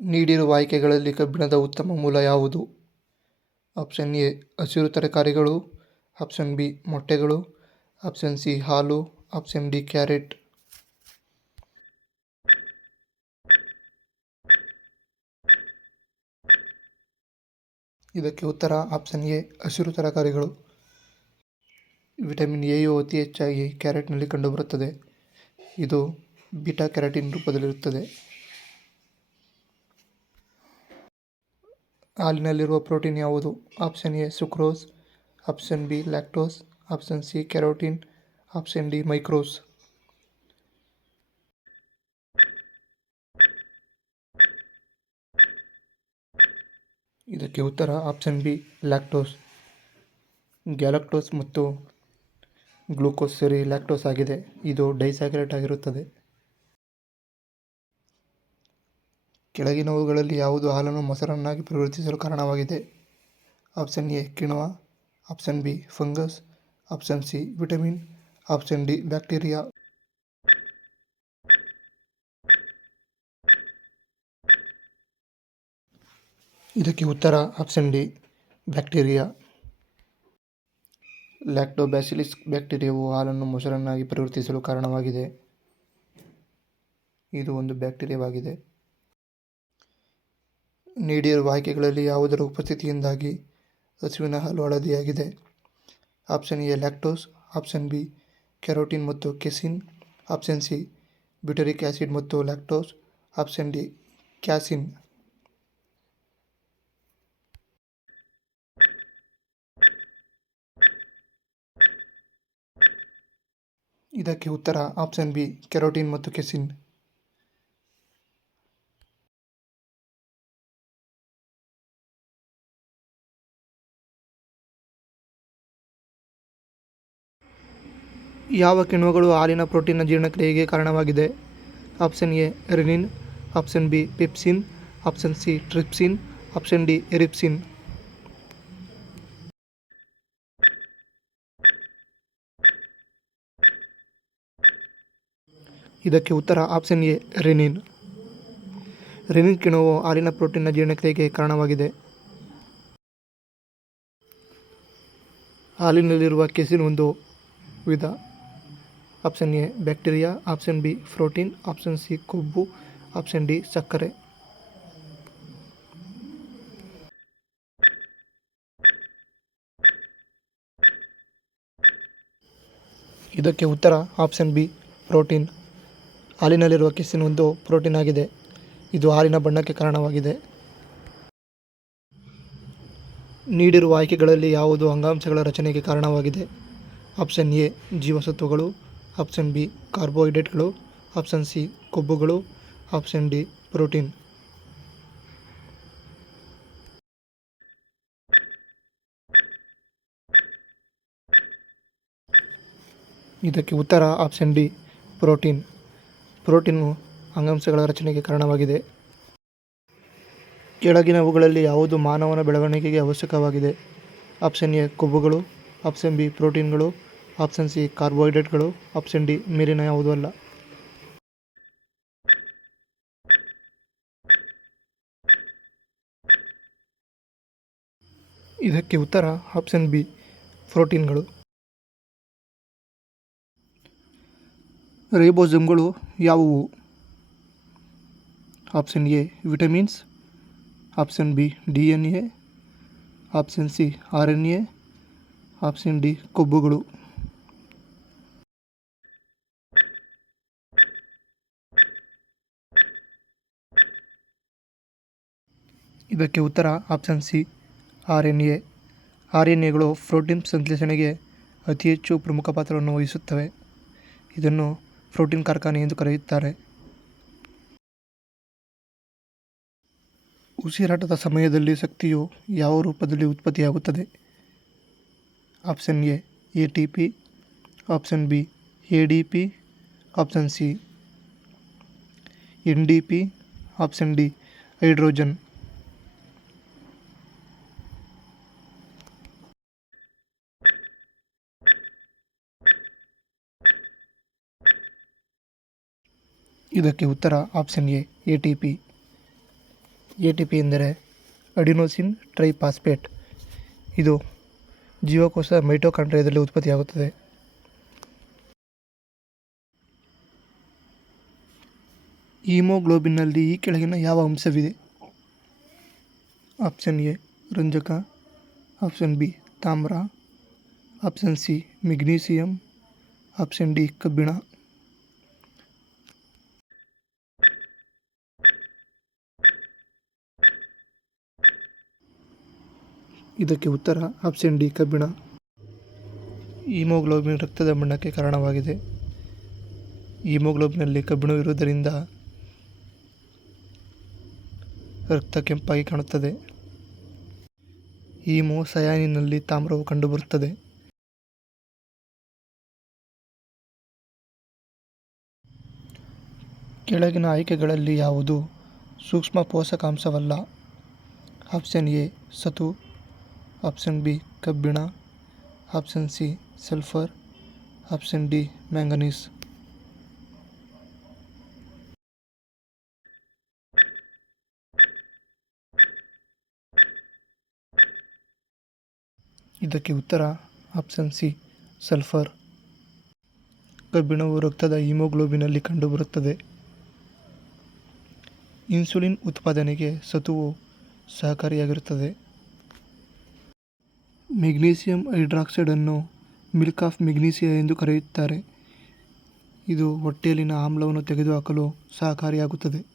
ನೀಡಿರುವ ಆಯ್ಕೆಗಳಲ್ಲಿ ಕಬ್ಬಿಣದ ಉತ್ತಮ ಮೂಲ ಯಾವುದು? ಆಪ್ಷನ್ ಎ, ಹಸಿರು ತರಕಾರಿಗಳು. ಆಪ್ಷನ್ ಬಿ, ಮೊಟ್ಟೆಗಳು. ಆಪ್ಷನ್ ಸಿ, ಹಾಲು. Option D, carrot. ಇದಕ್ಕೆ ಉತ್ತರ ಆಪ್ಷನ್ ಎ, ಹಸಿರು ತರಕಾರಿಗಳು. ವಿಟಮಿನ್ ಎಯು ಅತಿ ಹೆಚ್ಚಾಗಿ ಕ್ಯಾರೆಟ್ನಲ್ಲಿ ಕಂಡುಬರುತ್ತದೆ. ಇದು ಬೀಟಾ ಕ್ಯಾರೆಟಿನ್ ರೂಪದಲ್ಲಿರುತ್ತದೆ. ಹಾಲಿನಲ್ಲಿರುವ ಪ್ರೋಟೀನ್ ಯಾವುದು? Option A, sucrose. Option B, lactose. Option C, carotene. Option D, micros. ಇದಕ್ಕೆ ಉತ್ತರ ಆಪ್ಷನ್ ಬಿ, ಲ್ಯಾಕ್ಟೋಸ್. ಗ್ಯಾಲಕ್ಟೋಸ್ ಮತ್ತು ಗ್ಲೂಕೋಸ್ ಸೇರಿ ಲ್ಯಾಕ್ಟೋಸ್ ಆಗಿದೆ. ಇದು ಡೈಸ್ಯಾಕ್ರೇಟ್ ಆಗಿರುತ್ತದೆ. ಕೆಳಗಿನವುಗಳಲ್ಲಿ ಯಾವುದು ಹಾಲನ್ನು ಮೊಸರನ್ನಾಗಿ ಪರಿವರ್ತಿಸಲು ಕಾರಣವಾಗಿದೆ? ಆಪ್ಷನ್ ಎ, ಕಿಣ್ವ. Option B, fungus. Option C, vitamin. Option D, bacteria. ಇದಕ್ಕೆ ಉತ್ತರ ಆಪ್ಷನ್ ಡಿ, ಬ್ಯಾಕ್ಟೀರಿಯಾ. ಲ್ಯಾಕ್ಟೋಬ್ಯಾಸಿಲಿಸ್ ಬ್ಯಾಕ್ಟೀರಿಯಾವು ಹಾಲನ್ನು ಮೊಸರನ್ನಾಗಿ ಪರಿವರ್ತಿಸಲು ಕಾರಣವಾಗಿದೆ. ಇದು ಒಂದು ಬ್ಯಾಕ್ಟೀರಿಯಾವಾಗಿದೆ. ನೀಡಿರುವ ಆಯ್ಕೆಗಳಲ್ಲಿ ಯಾವುದರ ಉಪಸ್ಥಿತಿಯಿಂದಾಗಿ ಹಸುವಿನ ಹಾಲು ಹಳದಿಯಾಗಿದೆ option A, lactose. Option B carotene ಮತ್ತು casein. Option C, butyric acid ಮತ್ತು ಲ್ಯಾಕ್ಟೋಸ್. Option D, casein. ಇದಕ್ಕೆ ಉತ್ತರ ಆಪ್ಷನ್ ಬಿ, ಕೆರೋಟಿನ್ ಮತ್ತು ಕೆಸಿನ್. ಯಾವ ಕಿಣ್ವಗಳು ಹಾಲಿನ ಪ್ರೋಟೀನ್ನ ಜೀರ್ಣಕ್ರಿಯೆಗೆ ಕಾರಣವಾಗಿದೆ? Option A, rennin. Option B, pepsin. Option C, trypsin. Option D, erepsin. ಇದಕ್ಕೆ ಉತ್ತರ ಆಪ್ಷನ್ ಎ, ರೆನಿನ್. ರೆನಿನ್ ಕಿಣವು ಹಾಲಿನ ಪ್ರೋಟೀನ್ನ ಜೀರ್ಣಕ್ರಿಯೆಗೆ ಕಾರಣವಾಗಿದೆ. ಹಾಲಿನಲ್ಲಿರುವ ಕೆಸಿನ್ ಒಂದು ವಿಧ. Option A, bacteria. Option B, protein. Option C, ಕೊಬ್ಬು. ಆಪ್ಷನ್ ಡಿ, ಸಕ್ಕರೆ. ಇದಕ್ಕೆ ಉತ್ತರ ಆಪ್ಷನ್ ಬಿ, ಪ್ರೋಟೀನ್. ಹಾಲಿನಲ್ಲಿರುವ ಕಿಸ್ಸಿನ ಒಂದು ಪ್ರೋಟೀನ್ ಆಗಿದೆ. ಇದು ಹಾಲಿನ ಬಣ್ಣಕ್ಕೆ ಕಾರಣವಾಗಿದೆ. ನೀಡಿರುವ ಆಯ್ಕೆಗಳಲ್ಲಿ ಯಾವುದು ಅಂಗಾಂಶಗಳ ರಚನೆಗೆ ಕಾರಣವಾಗಿದೆ? ಆಪ್ಷನ್ ಎ, ಜೀವಸತ್ವಗಳು. ಆಪ್ಷನ್ ಬಿ ಕಾರ್ಬೋಹೈಡ್ರೇಟ್ಗಳು, ಆಪ್ಷನ್ ಸಿ ಕೊಬ್ಬುಗಳು, ಆಪ್ಷನ್ ಡಿ ಪ್ರೋಟೀನ್. ಇದಕ್ಕೆ ಉತ್ತರ ಆಪ್ಷನ್ ಡಿ ಪ್ರೋಟೀನ್. ಪ್ರೋಟೀನು ಅಂಗಾಂಶಗಳ ರಚನೆಗೆ ಕಾರಣವಾಗಿದೆ. ಕೆಳಗಿನವುಗಳಲ್ಲಿ ಯಾವುದು ಮಾನವನ ಬೆಳವಣಿಗೆಗೆ ಅವಶ್ಯಕವಾಗಿದೆ? ಆಪ್ಷನ್ ಎ ಕೊಬ್ಬುಗಳು, ಆಪ್ಷನ್ ಬಿ ಪ್ರೋಟೀನ್ಗಳು ಆಪ್ಷನ್ ಸಿ ಕಾರ್ಬೋಹೈಡ್ರೇಟ್ಗಳು ಆಪ್ಷನ್ ಡಿ ಮೇಲಿನ ಯಾವುದೂ ಅಲ್ಲ. ಇದಕ್ಕೆ ಉತ್ತರ ಆಪ್ಷನ್ ಬಿ ಪ್ರೋಟೀನ್ಗಳು ರೇಬೋಸಮ್ಗಳು ಯಾವುವು? Option A vitamins option B D N A option C R N A option D ಕೊಬ್ಬುಗಳು. ಇದಕ್ಕೆ ಉತ್ತರ option C R N A R N ಎಗಳು ಪ್ರೋಟೀನ್ ಸಂಶ್ಲೇಷಣೆಗೆ ಅತಿ ಹೆಚ್ಚು ಪ್ರಮುಖ ಪಾತ್ರವನ್ನು ವಹಿಸುತ್ತವೆ. ಇದನ್ನು ಪ್ರೋಟೀನ್ ಕಾರ್ಖಾನೆ ಎಂದು ಕರೆಯುತ್ತಾರೆ. ಉಸಿರಾಟದ ಸಮಯದಲ್ಲಿ ಶಕ್ತಿಯು ಯಾವ ರೂಪದಲ್ಲಿ ಉತ್ಪತ್ತಿಯಾಗುತ್ತದೆ? Option A A T P. Option B, A D P. Option C, N D P. Option D, hydrogen. ಇದಕ್ಕೆ ಉತ್ತರ option A A T P A T P ಎಂದರೆ ಅಡಿನೋಸಿನ್ ಟ್ರೈಫಾಸ್ಪೇಟ್ ಇದು ಜೀವಕೋಶ ಮೈಟೋಕಾಂಡ್ರಿಯದಲ್ಲಿ ಉತ್ಪತ್ತಿಯಾಗುತ್ತದೆ. ಹಿಮೋಗ್ಲೋಬಿನ್ನಲ್ಲಿ ಈ ಕೆಳಗಿನ ಯಾವ ಅಂಶವಿದೆ? ಆಪ್ಷನ್ ಎ, ರಂಜಕ. ಆಪ್ಷನ್ ಬಿ, ತಾಮ್ರ. Option C, magnesium. Option D, ಕಬ್ಬಿಣ. ಇದಕ್ಕೆ ಉತ್ತರ ಆಪ್ಷನ್ ಡಿ, ಕಬ್ಬಿಣ. ಹಿಮೋಗ್ಲೋಬಿನ್ ರಕ್ತದ ಬಣ್ಣಕ್ಕೆ ಕಾರಣವಾಗಿದೆ. ಹಿಮೋಗ್ಲೋಬಿನಲ್ಲಿ ಕಬ್ಬಿಣವಿರುವುದರಿಂದ ರಕ್ತ ಕೆಂಪಾಗಿ ಕಾಣುತ್ತದೆ. ಹೀಮೋ ಸಯಾನಿನಲ್ಲಿ ತಾಮ್ರವು ಕಂಡುಬರುತ್ತದೆ. ಕೆಳಗಿನ ಆಯ್ಕೆಗಳಲ್ಲಿ ಯಾವುದು ಸೂಕ್ಷ್ಮ ಪೋಷಕಾಂಶವಲ್ಲ? ಆಪ್ಷನ್ ಎ, ಸತು. ಆಪ್ಷನ್ ಬಿ, ಕಬ್ಬಿಣ. Option C, sulphur. Option D, manganese. ಇದಕ್ಕೆ ಉತ್ತರ, ಆಪ್ಷನ್ ಸಿ, ಸಲ್ಫರ್. ಕಬ್ಬಿಣವು ರಕ್ತದ ಹಿಮೋಗ್ಲೋಬಿನಲ್ಲಿ ಕಂಡುಬರುತ್ತದೆ. ಇನ್ಸುಲಿನ್ ಉತ್ಪಾದನೆಗೆ ಸತುವು ಸಹಕಾರಿಯಾಗಿರುತ್ತದೆ. ಮೆಗ್ನೀಸಿಯಂ ಹೈಡ್ರಾಕ್ಸೈಡನ್ನು ಮಿಲ್ಕ್ ಆಫ್ ಮೆಗ್ನೀಸಿಯಾ ಎಂದು ಕರೆಯುತ್ತಾರೆ. ಇದು ಹೊಟ್ಟೆಯಲ್ಲಿನ ಆಮ್ಲವನ್ನು ತೆಗೆದುಹಾಕಲು ಸಹಕಾರಿಯಾಗುತ್ತದೆ.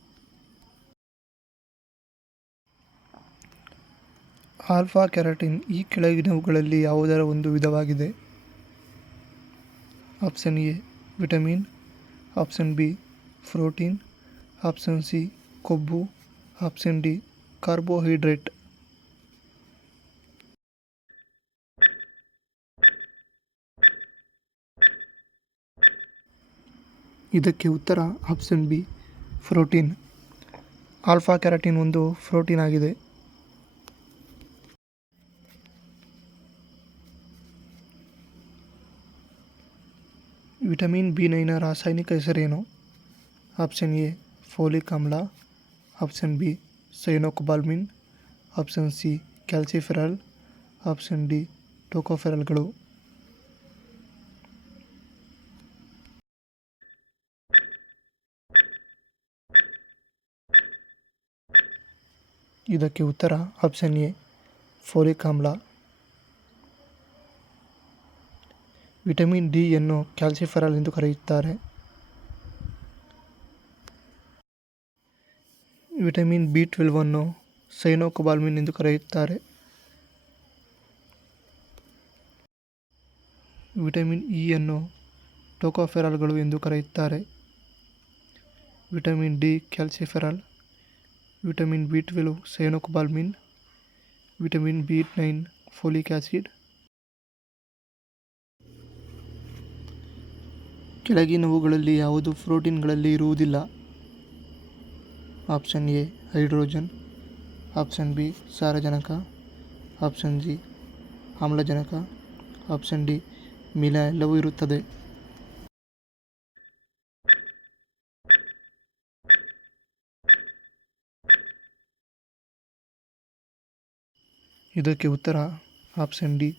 ಆಲ್ಫಾ ಕೆರಾಟಿನ್ ಈ ಕೆಳಗಿನವುಗಳಲ್ಲಿ ಯಾವುದರ ಒಂದು ವಿಧವಾಗಿದೆ? Option A, vitamin. Option B, protein. Option C, ಕೊಬ್ಬು. Option D, carbohydrate. ಇದಕ್ಕೆ ಉತ್ತರ option B, protein. Alpha carotene ಒಂದು ಪ್ರೋಟೀನ್ ಆಗಿದೆ. ವಿಟಮಿನ್ ಬಿ ನೈನ ರಾಸಾಯನಿಕ ಹೆಸರೇನು? ಆಪ್ಷನ್ ಎ, ಫೋಲಿಕ್ ಆಮ್ಲ. Option B, cyanocobalamin. Option C, calciferol. Option D, ಟೋಕೋಫೆರಲ್ಗಳು. ಇದಕ್ಕೆ ಉತ್ತರ ಆಪ್ಷನ್ ಎ, ಫೋಲಿಕ್ ಆಮ್ಲ. ವಿಟಮಿನ್ ಡಿ ಕ್ಯಾಲ್ಸಿಫರಲ್ ಎಂದು ಕರೆಯುತ್ತಾರೆ. ವಿಟಮಿನ್ ಬಿ ಟ್ವೆಲ್ವ್ ಅನ್ನು ಸೈನೋಕೊಬಾಲ್ಮಿನ್ ಎಂದು ಕರೆಯುತ್ತಾರೆ. ವಿಟಮಿನ್ ಇ ಅನ್ನು ಟೋಕೋಫೆರಾಲ್ಗಳು ಎಂದು ಕರೆಯುತ್ತಾರೆ. Vitamin D calciferol. Vitamin B twelve cyanocobalamin vitamin B nine folic acid. ಕೆಳಗಿನವುಗಳಲ್ಲಿ ಯಾವುದು ಪ್ರೋಟೀನ್ಗಳಲ್ಲಿ ಇರುವುದಿಲ್ಲ? Option A, hydrogen. Option B, ಸಾರಜನಕ. ಆಪ್ಷನ್ ಜಿ, ಆಮ್ಲಜನಕ. ಆಪ್ಷನ್ ಡಿ, ಮಿಲ ಎಲ್ಲವೂ ಇರುತ್ತದೆ. ಇದಕ್ಕೆ ಉತ್ತರ ಆಪ್ಷನ್ ಡಿ.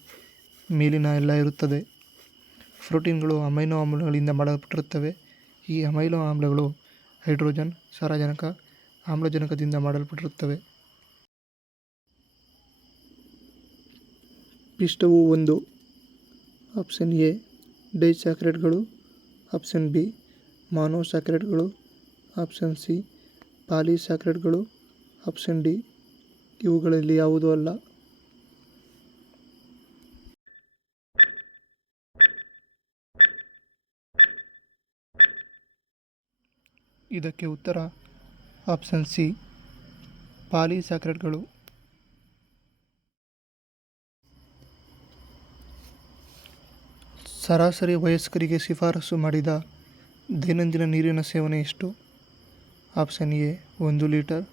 ಮೇಲಿನ ಎಲ್ಲ ಇರುತ್ತದೆ. ಪ್ರೋಟೀನ್ಗಳು ಅಮೈನೋ ಆಮ್ಲಗಳಿಂದ ಮಾಡಲ್ಪಟ್ಟಿರುತ್ತವೆ. ಈ ಅಮೈನೋ ಆಮ್ಲಗಳು ಹೈಡ್ರೋಜನ್, ಸಾರಜನಕ, ಆಮ್ಲಜನಕದಿಂದ ಮಾಡಲ್ಪಟ್ಟಿರುತ್ತವೆ. ಪಿಷ್ಟವು ಒಂದು. ಆಪ್ಷನ್ ಎ ಡೈಸ್ಯಾಕ್ರೈಡ್ಗಳು ಆಪ್ಷನ್ ಬಿ ಮಾನೋಸ್ಯಾಕ್ರೈಡ್ಗಳು ಆಪ್ಷನ್ ಸಿ ಪಾಲಿಸ್ಯಾಕ್ರೈಡ್ಗಳು ಆಪ್ಷನ್ ಡಿ, ಇವುಗಳಲ್ಲಿ ಯಾವುದೂ ಅಲ್ಲ. ಇದಕ್ಕೆ ಉತ್ತರ ಆಪ್ಷನ್ ಸಿ ಪಾಲಿಸ್ಯಾಕ್ರೈಡ್ಗಳು ಸರಾಸರಿ ವಯಸ್ಕರಿಗೆ ಶಿಫಾರಸು ಮಾಡಿದ ದೈನಂದಿನ ನೀರಿನ ಸೇವನೆ ಎಷ್ಟು? ಆಪ್ಷನ್ ಎ, ಒಂದು ಲೀಟರ್.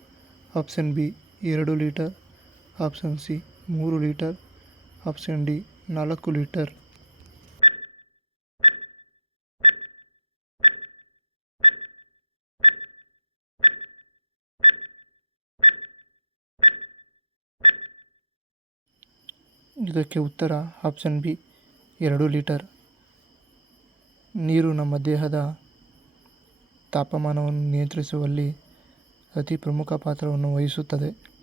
ಆಪ್ಷನ್ ಬಿ, ಎರಡು ಲೀಟರ್. ಆಪ್ಷನ್ ಸಿ, ಮೂರು ಲೀಟರ್. ಆಪ್ಷನ್ ಡಿ, ನಾಲ್ಕು ಲೀಟರ್. ಇದಕ್ಕೆ ಉತ್ತರ ಆಪ್ಷನ್ ಬಿ, ಎರಡು ಲೀಟರ್. ನೀರು ನಮ್ಮ ದೇಹದ ತಾಪಮಾನವನ್ನು ನಿಯಂತ್ರಿಸುವಲ್ಲಿ ಅತಿ ಪ್ರಮುಖ ಪಾತ್ರವನ್ನು ವಹಿಸುತ್ತದೆ.